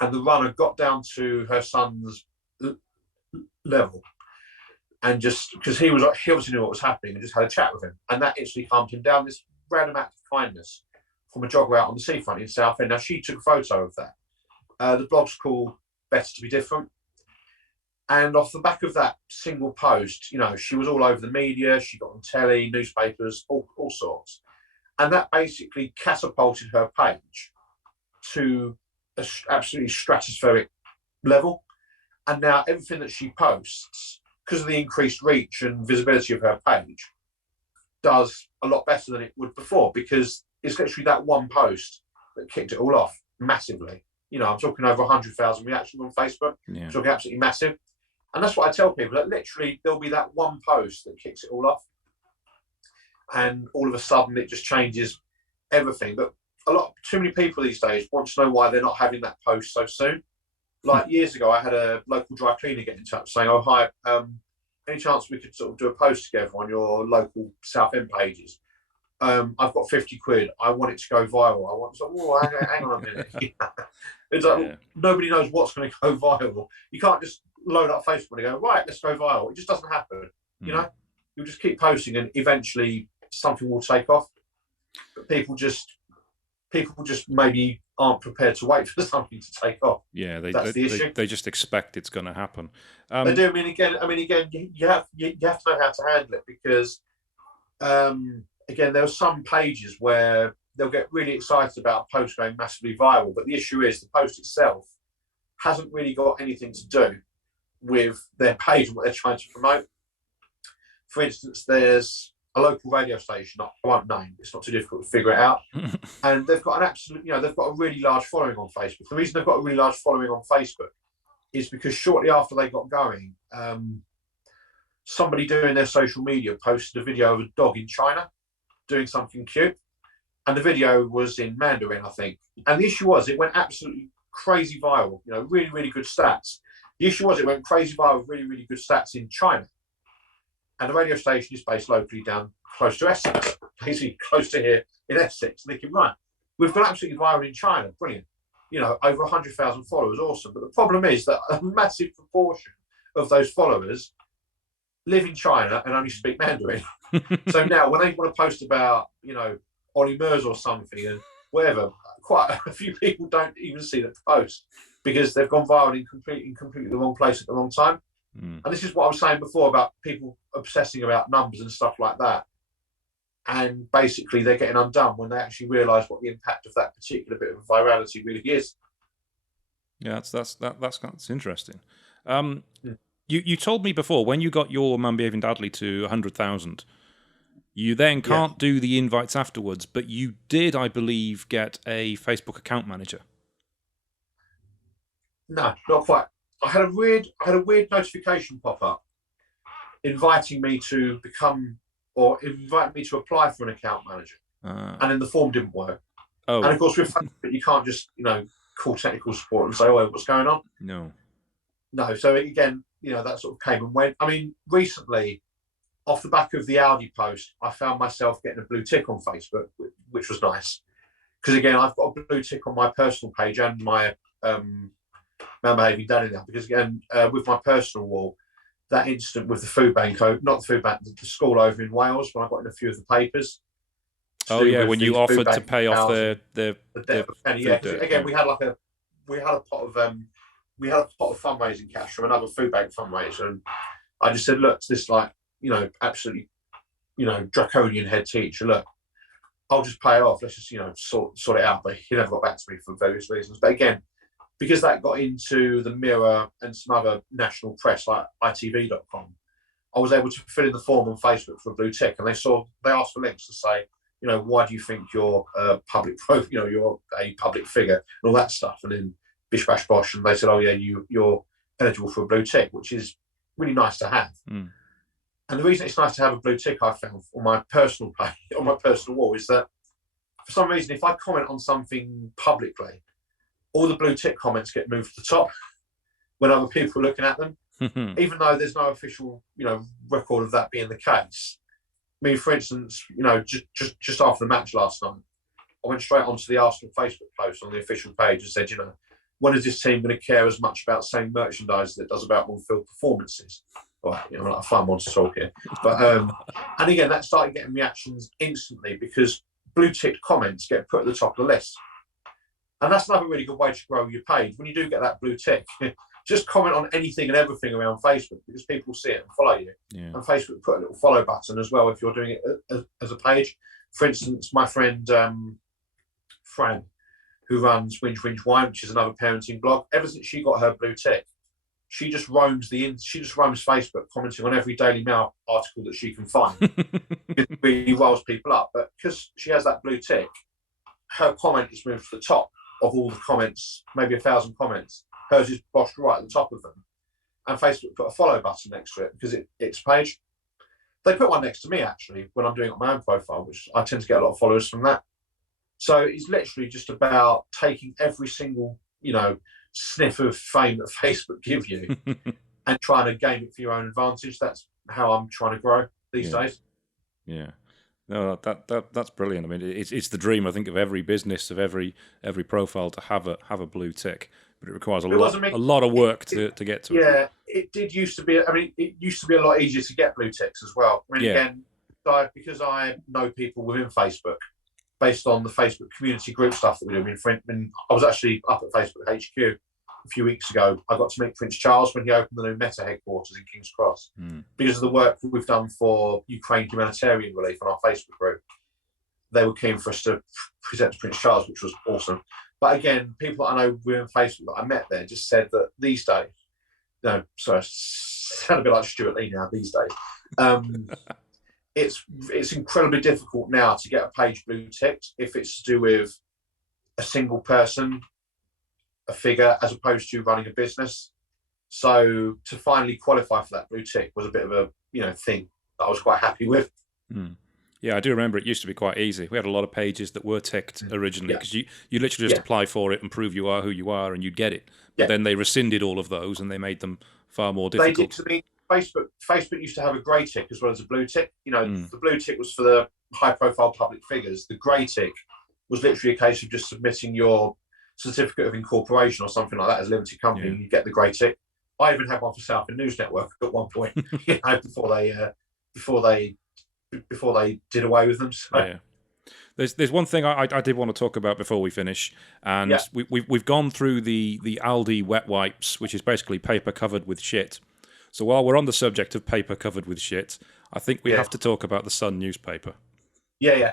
and the runner got down to her son's level, and just because he obviously knew what was happening, and just had a chat with him, and that instantly calmed him down. This random act of kindness from a jogger out on the seafront in Southend. Now, she took a photo of that. The blog's called Better to Be Different. And off the back of that single post, she was all over the media. She got on telly, newspapers, all sorts. And that basically catapulted her page to an absolutely stratospheric level. And now everything that she posts, because of the increased reach and visibility of her page, does a lot better than it would before, because it's literally that one post that kicked it all off massively. I'm talking over 100,000 reactions on Facebook. Yeah. Talking absolutely massive. And that's what I tell people, that literally there'll be that one post that kicks it all off. And all of a sudden it just changes everything. But too many people these days want to know why they're not having that post so soon. Like years ago, I had a local dry cleaner get in touch saying, "Oh, hi, any chance we could sort of do a post together on your local Southend pages? I've got 50 quid. I want it to go viral. I want to." "Oh, hang on a minute." It's like, nobody knows what's going to go viral. You can't just load up Facebook and go, "Right, let's go viral." It just doesn't happen. You'll just keep posting and eventually something will take off. But people just maybe aren't prepared to wait for something to take off. Yeah, that's the issue. They just expect it's going to happen. They do. I mean, again, you have to know how to handle it, because again, there are some pages where they'll get really excited about a post going massively viral, but the issue is the post itself hasn't really got anything to do with their page and what they're trying to promote. For instance, there's a local radio station, I won't name, it's not too difficult to figure it out, and they've got they've got a really large following on Facebook. The reason they've got a really large following on Facebook is because shortly after they got going, somebody doing their social media posted a video of a dog in China doing something cute, and the video was in Mandarin, I think. And the issue was, it went absolutely crazy viral. Really, really good stats. The issue was, it went crazy viral with really, really good stats in China. And the radio station is based locally down close to Essex, basically close to here in Essex. Thinking, right, we've gone absolutely viral in China, brilliant. Over 100,000 followers, awesome. But the problem is that a massive proportion of those followers live in China and only speak Mandarin. So now when they want to post about, Ollie Murs or something and whatever, quite a few people don't even see the post, because they've gone viral in completely the wrong place at the wrong time. And this is what I was saying before about people obsessing about numbers and stuff like that. And basically they're getting undone when they actually realise what the impact of that particular bit of virality really is. Yeah, that's interesting. You told me before, when you got your Man Behaving Badly to 100,000, you then can't do the invites afterwards, but you did, I believe, get a Facebook account manager. No, not quite. I had a weird notification pop up inviting me to apply for an account manager, and then the form didn't work. And of course, with Facebook, you can't just call technical support and say, "Oh, what's going on?" No. So again, that sort of came and went. I mean, recently, off the back of the Audi post, I found myself getting a blue tick on Facebook, which was nice, because again, I've got a blue tick on my personal page and my Man Behaving Badly now, because again, with my personal wall, that incident with the food bank, the school over in Wales, when I got in a few of the papers. Oh yeah, when you offered to pay off the debt of penny. Yeah, again, we had a pot of fundraising cash from another food bank fundraiser, and I just said, look, to this absolutely draconian head teacher, look, I'll just pay it off. Let's just sort it out. But he never got back to me for various reasons. But again, because that got into the Mirror and some other national press like ITV.com, I was able to fill in the form on Facebook for a blue tick, and they asked for links to say, why do you think you're a public you're a public figure and all that stuff, and then bish bash bosh, and they said, oh yeah, you're eligible for a blue tick, which is really nice to have. And the reason it's nice to have a blue tick, I found on my personal page, on my personal wall, is that for some reason, if I comment on something publicly, all the blue tick comments get moved to the top when other people are looking at them, even though there's no official, record of that being the case. I mean, for instance, just after the match last night, I went straight onto the Arsenal Facebook post on the official page and said, when is this team going to care as much about selling merchandise as it does about on-field performances? Well, like a fun one to talk here. But and again, that started getting reactions instantly, because blue tick comments get put at the top of the list. And that's another really good way to grow your page. When you do get that blue tick, just comment on anything and everything around Facebook, because people see it and follow you. Yeah. And Facebook put a little follow button as well if you're doing it as a page. For instance, my friend Fran, who runs Whinge Wine, which is another parenting blog, ever since she got her blue tick, she just roams Facebook, commenting on every Daily Mail article that she can find. It really riles people up. But because she has that blue tick, her comment is moved to the top of all the comments, maybe 1,000 comments. Hers is bossed right at the top of them. And Facebook put a follow button next to it because it's a page. They put one next to me, actually, when I'm doing it on my own profile, which I tend to get a lot of followers from that. So it's literally just about taking every single, sniff of fame that Facebook give you and trying to game it for your own advantage. That's how I'm trying to grow these days. Yeah. No, that's brilliant. I mean, it's the dream, I think, of every business, of every profile to have a blue tick, but it requires a lot of work to get to it. Yeah, it did used to be. I mean, it used to be a lot easier to get blue ticks as well. I mean, again, because I know people within Facebook, based on the Facebook community group stuff that we do. I mean, I was actually up at Facebook HQ a few weeks ago. I got to meet Prince Charles when he opened the new Meta headquarters in King's Cross because of the work that we've done for Ukraine humanitarian relief on our Facebook group. They were keen for us to present to Prince Charles, which was awesome. But again, people that I know within Facebook that I met there just said that these days, sorry, I sound a bit like Stuart Lee now these days. It's incredibly difficult now to get a page blue ticked if it's to do with a single person, a figure, as opposed to running a business. So to finally qualify for that blue tick was a bit of a thing that I was quite happy with. Yeah, I do remember it used to be quite easy. We had a lot of pages that were ticked originally because you literally just apply for it and prove you are who you are and you'd get it. But then they rescinded all of those and they made them far more difficult. They did to me. Facebook used to have a grey tick as well as a blue tick. The blue tick was for the high-profile public figures. The grey tick was literally a case of just submitting your certificate of incorporation or something like that as a limited company, and you get the grey tick. I even had one for Southend News Network at one point, before they did away with them. So. There's one thing I did want to talk about before we finish, and we've gone through the Aldi wet wipes, which is basically paper covered with shit. So while we're on the subject of paper covered with shit, I think we have to talk about the Sun newspaper. Yeah.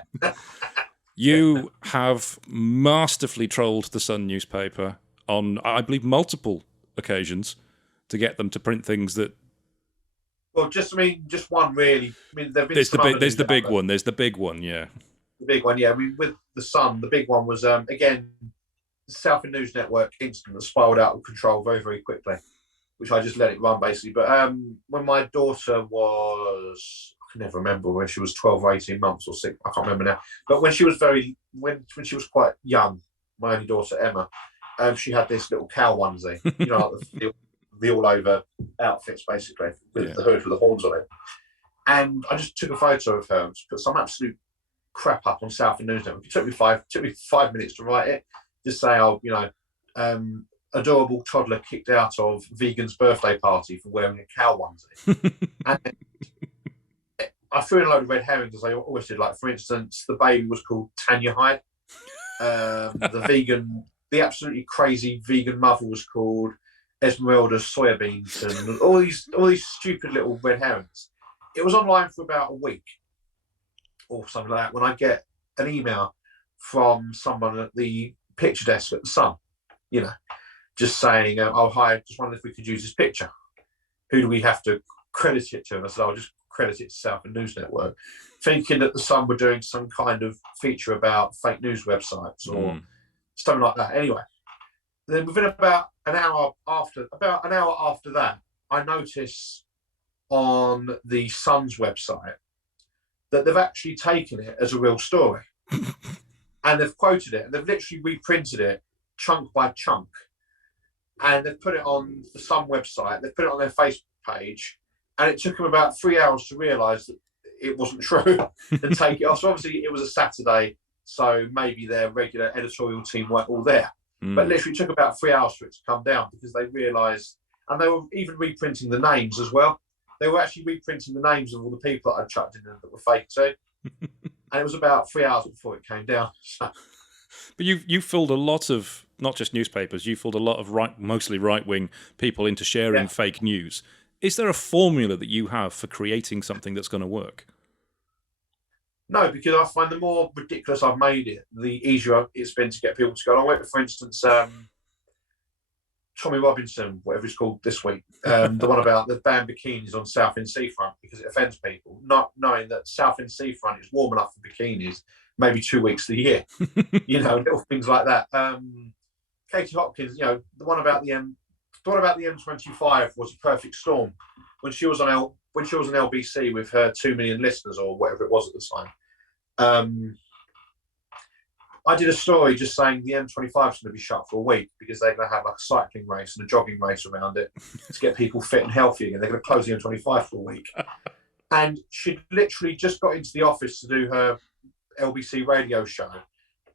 You have masterfully trolled the Sun newspaper on, I believe, multiple occasions to get them to print things that. Well, just one really. I mean, there's the big one. There's the big one, yeah. The big one, yeah. I mean, with the Sun, the big one was again, the Southend News Network incident that spiraled out of control very, very quickly, which I just let it run basically. But when my daughter was, I can never remember when she was 12 or 18 months or 6, I can't remember now. But when she was when she was quite young, my only daughter Emma, she had this little cow onesie, like the all over outfits basically with the hood with the horns on it. And I just took a photo of her and just put some absolute crap up on Southend News Network. It took me 5 minutes to write it. Just say, adorable toddler kicked out of vegan's birthday party for wearing a cow onesie. And I threw in a load of red herrings as I always did. Like, for instance, the baby was called Tanya Hyde. The absolutely crazy vegan mother was called Esmeralda Soyabeans, and all these stupid little red herrings. It was online for about a week or something like that when I get an email from someone at the picture desk at the Sun, just saying, hi, just wondered if we could use this picture. Who do we have to credit it to? And I said, I'll just credit it to Southend News Network, thinking that the Sun were doing some kind of feature about fake news websites or something like that. Anyway, then within about an hour after that, I notice on the Sun's website that they've actually taken it as a real story. And they've quoted it, and they've literally reprinted it chunk by chunk. And they've put it on the Sun website, they've put it on their Facebook page, and it took them about 3 hours to realise that it wasn't true and take it off. So obviously it was a Saturday, so maybe their regular editorial team weren't all there. But literally took about 3 hours for it to come down because they realised, and they were even reprinting the names as well. They were actually reprinting the names of all the people that I'd chucked in that were fake too. And it was about 3 hours before it came down. So. But you fooled a lot of, not just newspapers, you fooled a lot of mostly right-wing people into sharing fake news. Is there a formula that you have for creating something that's going to work? No, because I find the more ridiculous I've made it, the easier it's been to get people to go along with it. For instance, Tommy Robinson, whatever it's called this week, the one about the banned bikinis on Southend Seafront because it offends people, not knowing that Southend Seafront is warm enough for bikinis maybe 2 weeks of the year, little things like that. Katie Hopkins, the one about the M25 was a perfect storm when she was on LBC with her 2 million listeners or whatever it was at the time. I did a story just saying the M25 is going to be shut for a week because they're going to have like a cycling race and a jogging race around it to get people fit and healthy again. They're going to close the M25 for a week. And she literally just got into the office to do her LBC radio show,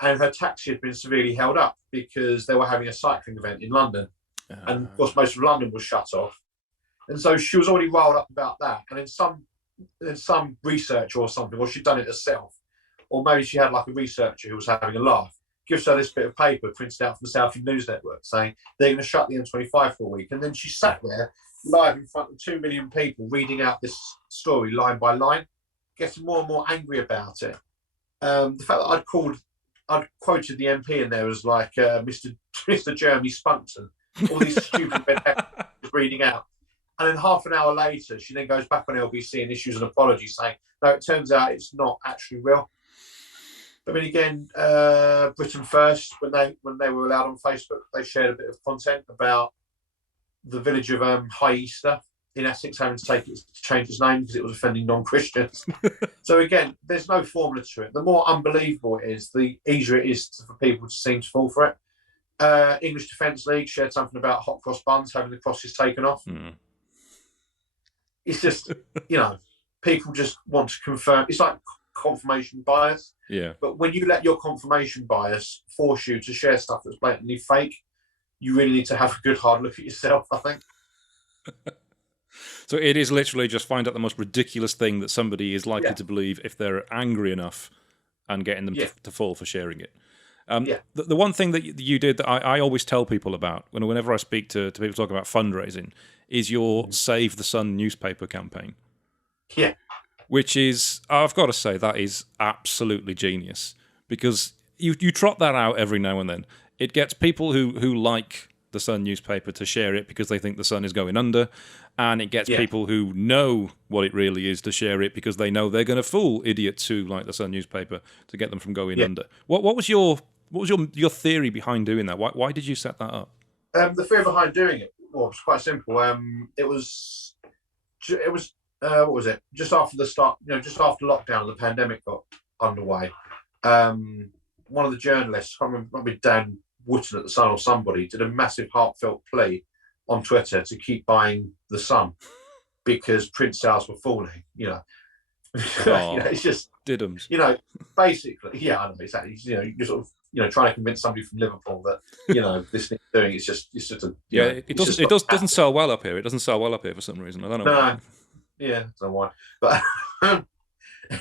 and her taxi had been severely held up because they were having a cycling event in London. And of course, most of London was shut off. And so she was already riled up about that. And in some research or something, or she'd done it herself, or maybe she had like a researcher who was having a laugh, gives her this bit of paper printed out from the Southend News Network saying they're going to shut the M25 for a week. And then she sat there live in front of 2 million people reading out this story line by line, getting more and more angry about it. The fact that I'd quoted the MP in there as like Mr. Jeremy Spunkton, all these stupid reading out. And then half an hour later, she then goes back on LBC and issues an apology saying, no, it turns out it's not actually real. I mean, again, Britain First, when they were allowed on Facebook, they shared a bit of content about the village of High Easter in Essex having to change its name because it was offending non-Christians. So again, there's no formula to it. The more unbelievable it is, the easier it is for people to seem to fall for it. English Defence League shared something about hot cross buns having the crosses taken off. It's just, people just want to confirm. It's like confirmation bias. Yeah. But when you let your confirmation bias force you to share stuff that's blatantly fake, you really need to have a good hard look at yourself, I think. So it is literally just find out the most ridiculous thing that somebody is likely to believe if they're angry enough and getting them to fall for sharing it. The one thing that you did that I always tell people about whenever I speak to people talking about fundraising is your Save the Sun newspaper campaign. Yeah. Which is, I've got to say, that is absolutely genius because you trot that out every now and then. It gets people who like the Sun newspaper to share it because they think the Sun is going under, and it gets people who know what it really is to share it because they know they're going to fool idiots who like the Sun newspaper to get them from going under. What was your theory behind doing that? Why did you set that up? The theory behind doing it was quite simple. It was what was it? Just after the start, just after lockdown, the pandemic got underway. One of the journalists, I can't remember, maybe Dan Wootton at the Sun or somebody, did a massive heartfelt plea on Twitter to keep buying the Sun because print sales were falling. It's just diddums. Basically, I know exactly. You're sort of trying to convince somebody from Liverpool that this thing doing it's just it doesn't sell well up here. It doesn't sell well up here for some reason. I don't know. No. Yeah, I don't know why. But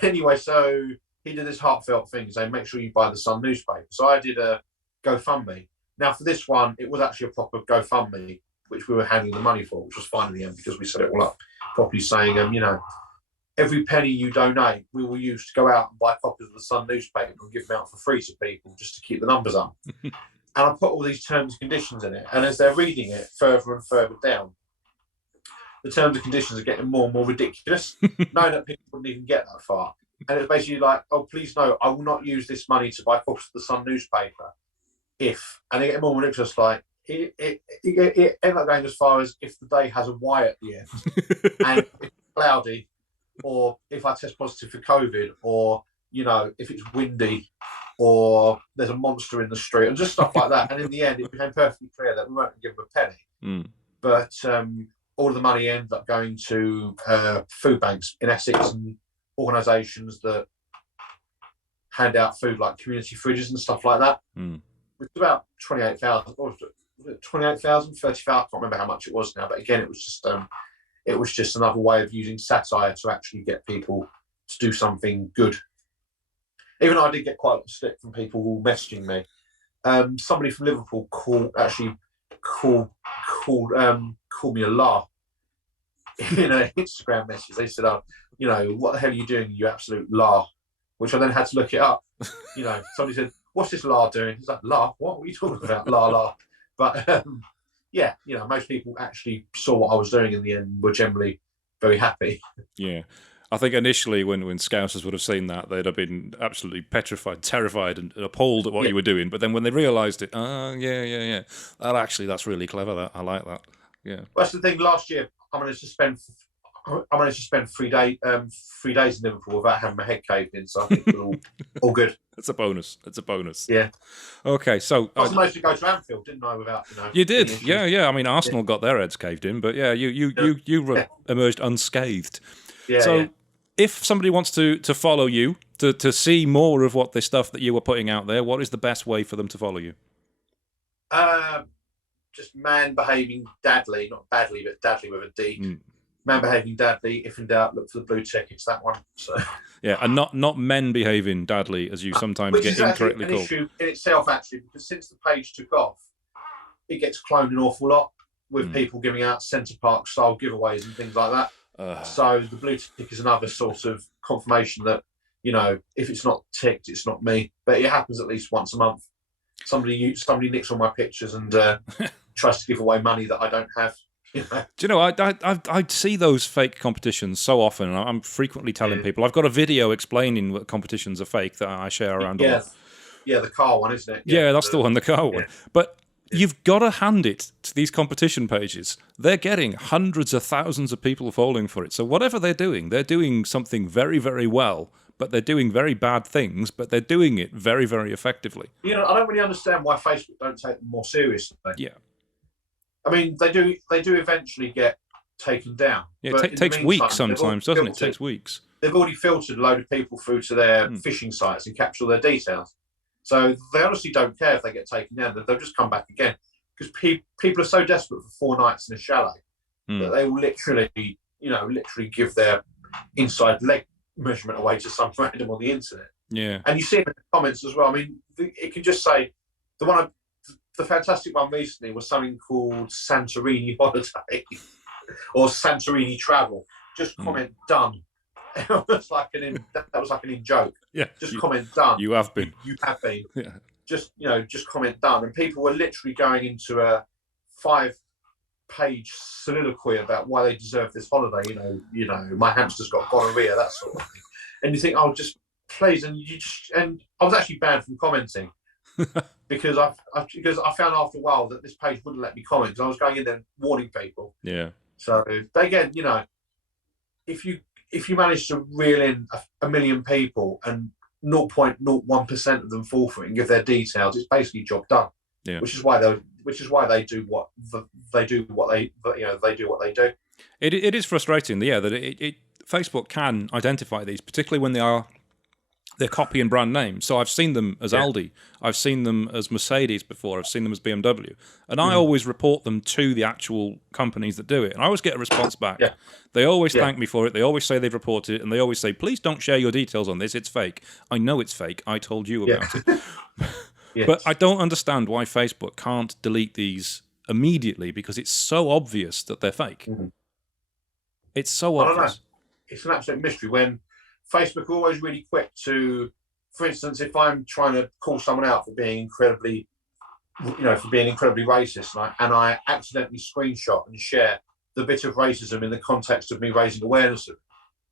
anyway, so he did this heartfelt thing saying, make sure you buy the Sun newspaper. So I did a GoFundMe. Now, for this one, it was actually a proper GoFundMe, which we were handing the money for, which was fine in the end because we set it all up properly saying, every penny you donate, we will use to go out and buy copies of the Sun newspaper and give them out for free to people just to keep the numbers up. And I put all these terms and conditions in it. And as they're reading it further and further down, the terms and conditions are getting more and more ridiculous, knowing that people wouldn't even get that far. And it's basically like, oh, please no, I will not use this money to buy copies of the Sun newspaper and they get more ridiculous, like, it ended up going as far as if the day has a Y at the end, and if it's cloudy, or if I test positive for COVID, or, if it's windy, or there's a monster in the street, and just stuff like that. And in the end, it became perfectly clear that we weren't going to give them a penny. But all of the money ended up going to food banks in Essex and organisations that hand out food like community fridges and stuff like that. It's about 28,000, or was it 28,000, 30,000, I can't remember how much it was now. But again, it was just another way of using satire to actually get people to do something good. Even though I did get quite a lot of stick from people messaging me. Somebody from Liverpool called me a laugh in an Instagram message. They said, what the hell are you doing, you absolute laugh? Which I then had to look it up. Somebody said, what's this la doing? He's like, la? What are you talking about? La. But yeah, most people actually saw what I was doing in the end, were generally very happy. Yeah. I think initially when Scousers would have seen that, they'd have been absolutely petrified, terrified, and appalled at what you were doing. But then when they realised it, that's really clever. I like that. Yeah. Well, that's the thing. Last year, I managed to spend 3 days in Liverpool without having my head caved in. So I think we're all good. It's a bonus. Yeah. Okay, so I was supposed to go to Anfield, didn't I? Without you did, yeah. I mean, Arsenal got their heads caved in, but yeah, you emerged unscathed. Yeah. So, if somebody wants to follow you to see more of what the stuff that you were putting out there, what is the best way for them to follow you? Just man behaving dadly, not badly, but dadly with a D. Man behaving dadly. If in doubt, look for the blue tick. It's that one. So yeah, and not men behaving dadly, as you sometimes get incorrectly called. Which is an issue in itself, actually, because since the page took off, it gets cloned an awful lot with people giving out Centre Park style giveaways and things like that. So the blue tick is another sort of confirmation that, if it's not ticked, it's not me. But it happens at least once a month. Somebody nicks all my pictures and tries to give away money that I don't have. Do you know, I see those fake competitions so often, and I'm frequently telling people, I've got a video explaining what competitions are fake that I share around a lot. Yeah, the car one, isn't it? Yeah, that's the one, the car one. But you've got to hand it to these competition pages. They're getting hundreds of thousands of people falling for it. So whatever they're doing something very, very well, but they're doing very bad things, but they're doing it very, very effectively. I don't really understand why Facebook don't take them more seriously. Yeah. I mean, they do eventually get taken down. Yeah, it takes weeks sometimes, doesn't it? It takes weeks. They've already filtered a load of people through to their phishing sites and capture their details. So they honestly don't care if they get taken down. They'll just come back again. Because people are so desperate for 4 nights in a chalet that they will literally give their inside leg measurement away to some random on the internet. Yeah. And you see it in the comments as well. I mean, it can just say, the fantastic one recently was something called Santorini Holiday or Santorini Travel. Just comment done. That was like an in joke. Yeah. Just comment done. You have been. You have been. Yeah. Just comment done. And people were literally going into a 5-page soliloquy about why they deserve this holiday. My hamster's got gonorrhea, that sort of thing. And you think, oh, just please. And I was actually banned from commenting. because I found after a while that this page wouldn't let me comment because I was going in there warning people. Yeah. So again, if you manage to reel in a million people and 0.01% of them fall for it and give their details, it's basically job done. Yeah. Which is why they do what they do. It is frustrating, that Facebook can identify these, particularly when they're copying brand names. So I've seen them as Aldi, I've seen them as Mercedes before, I've seen them as BMW, and I always report them to the actual companies that do it, and I always get a response back. Yeah. They always thank me for it, they always say they've reported it, and they always say, please don't share your details on this, it's fake. I know it's fake, I told you about it. Yes. But I don't understand why Facebook can't delete these immediately, because it's so obvious that they're fake. Mm-hmm. It's so obvious. I don't know. It's an absolute mystery when Facebook are always really quick to, for instance, if I'm trying to call someone out for being incredibly racist, and I accidentally screenshot and share the bit of racism in the context of me raising awareness of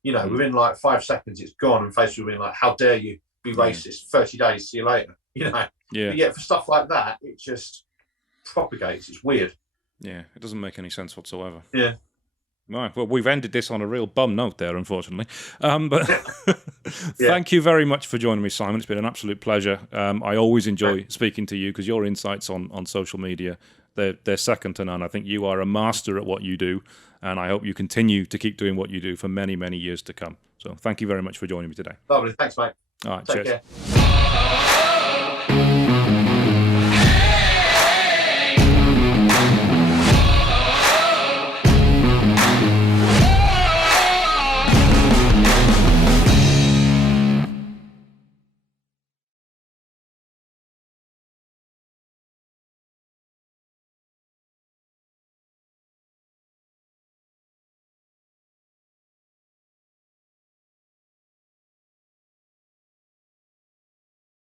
it, within like 5 seconds it's gone, and Facebook will be like, how dare you be racist, 30 days, see you later, Yeah. But yet for stuff like that, it just propagates. It's weird. Yeah, it doesn't make any sense whatsoever. Yeah. Right, well, we've ended this on a real bum note there, unfortunately. But thank you very much for joining me, Simon. It's been an absolute pleasure. I always enjoy speaking to you because your insights on social media, they're second to none. I think you are a master at what you do, and I hope you continue to keep doing what you do for many, many years to come. So thank you very much for joining me today. Lovely. Thanks, mate. All right, Take cheers. Care.